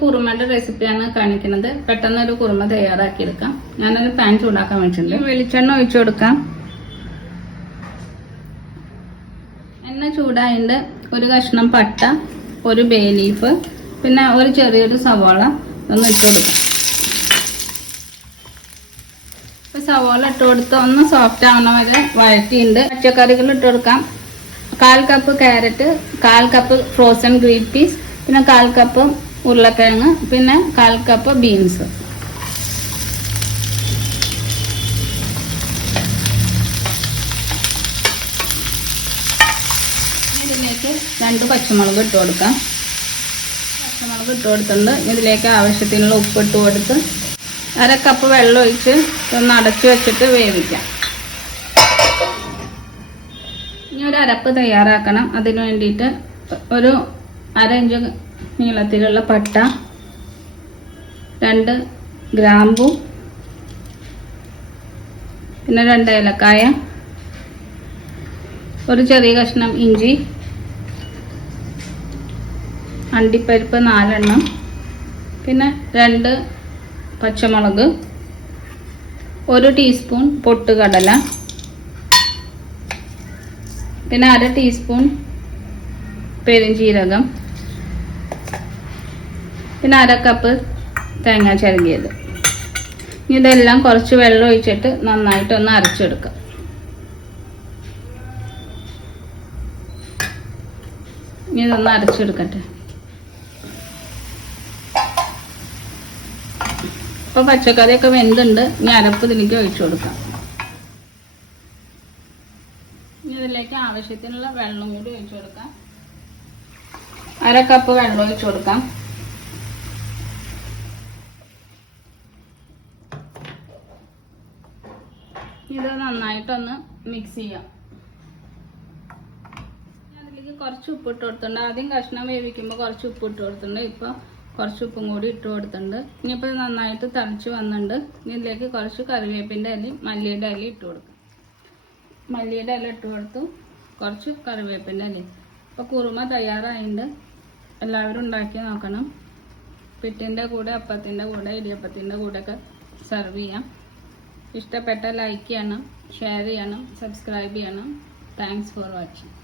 കുറുമയുടെ റെസിപ്പിയാണ് കാണിക്കുന്നത്. പെട്ടെന്ന് ഒരു കുറുമ തയ്യാറാക്കിയെടുക്കാം. ഞാനൊരു പാൻ ചൂടാക്കാൻ വെച്ചിട്ടുണ്ട്. വെളിച്ചെണ്ണ ഒഴിച്ചു കൊടുക്കാം. എണ്ണ ചൂടായിട്ട് ഒരു കഷ്ണം പട്ട, ഒരു ബേ ലീഫ്, പിന്നെ ഒരു ചെറിയൊരു സവാള ഒന്ന് ഇട്ട് കൊടുക്കാം. സവാള ഇട്ട് കൊടുത്ത് ഒന്ന് സോഫ്റ്റ് ആവണ വരെ വഴറ്റിയുണ്ട്. പച്ചക്കറികൾ ഇട്ട് കൊടുക്കാം. 1/4 cup carrot, 1/4 cup frozen green peas, പിന്നെ 1/4 കപ്പ് ഉരുളക്കിഴങ്ങ്, പിന്നെ 1/4 കപ്പ് ബീൻസ്. ഇതിലേക്ക് 2 പച്ചമുളക് ഇട്ട് കൊടുക്കാം. പച്ചമുളക് ഇട്ട് കൊടുത്തിട്ടുണ്ട്. ഇതിലേക്ക് ആവശ്യത്തിനുള്ള ഉപ്പ് ഇട്ട് കൊടുത്ത് 1/2 കപ്പ് വെള്ളം ഒഴിച്ച് ഒന്ന് അടച്ചു വെച്ചിട്ട് വേവിക്കാം. ഇനി ഒരു അരപ്പ് തയ്യാറാക്കണം. അതിന് വേണ്ടിയിട്ട് ഒരു 1/2 ഇഞ്ച് നീളത്തിലുള്ള പട്ട, 2 ഗ്രാമ്പു, പിന്നെ 2 ഏലക്കായ, ഒരു ചെറിയ കഷ്ണം ഇഞ്ചി, അണ്ടിപ്പരിപ്പ് 4 എണ്ണം, പിന്നെ 2 പച്ചമുളക്, 1 ടീസ്പൂൺ പൊട്ടുകടല, പിന്നെ 1/2 ടീസ്പൂൺ പെരുംജീരകം, പിന്നെ 1/2 കപ്പ് തേങ്ങ ചിരകിയത്. ഇതെല്ലാം കുറച്ച് വെള്ളം ഒഴിച്ചിട്ട് നന്നായിട്ടൊന്ന് അരച്ചെടുക്കാം. ഇതൊന്ന് അരച്ചെടുക്കട്ടെ. ഇപ്പോൾ പച്ചക്കറിയൊക്കെ വെന്തുണ്ട്. ഇനി അരപ്പ് ഇതിലേക്ക് ഒഴിച്ചു കൊടുക്കാം. ഇനി ഇതിലേക്ക് ആവശ്യത്തിനുള്ള വെള്ളം കൂടി ഒഴിച്ചു കൊടുക്കാം. 1/2 കപ്പ് വെള്ളം ഒഴിച്ചു കൊടുക്കാം. ഇത് നന്നായിട്ടൊന്ന് മിക്സ് ചെയ്യാം. അതിലേക്ക് കുറച്ച് ഉപ്പ് ഇട്ട് കൊടുത്തിട്ടുണ്ട്. ആദ്യം കഷ്ണം വേവിക്കുമ്പോൾ കുറച്ച് ഉപ്പ് ഇട്ട് കൊടുത്തിട്ടുണ്ട്. ഇപ്പോൾ കുറച്ച് ഉപ്പും കൂടി ഇട്ട് കൊടുത്തിട്ടുണ്ട്. ഇനിയിപ്പോൾ നന്നായിട്ട് തിളച്ച് വന്നിട്ടുണ്ട്. ഇതിലേക്ക് കുറച്ച് കറിവേപ്പിൻ്റെ ഇലയും മല്ലിയുടെ ഇലയും ഇട്ട് കൊടുക്കാം. മല്ലിയുടെ ഇല ഇട്ട് കൊടുത്തു, കുറച്ച് കറിവേപ്പിൻ്റെ ഇലയും. ഇപ്പോൾ കുറുമ തയ്യാറായിട്ടുണ്ട്. എല്ലാവരും ഉണ്ടാക്കി നോക്കണം. പിറ്റിൻ്റെ കൂടെ, അപ്പത്തിൻ്റെ കൂടെ, ഇടിയപ്പത്തിൻ്റെ കൂടെയൊക്കെ സെർവ് ചെയ്യാം. ഇഷ്ടപ്പെട്ട ലൈക്ക് ചെയ്യണം, ഷെയർ ചെയ്യണം, സബ്സ്ക്രൈബ് ചെയ്യണം. Thanks for watching.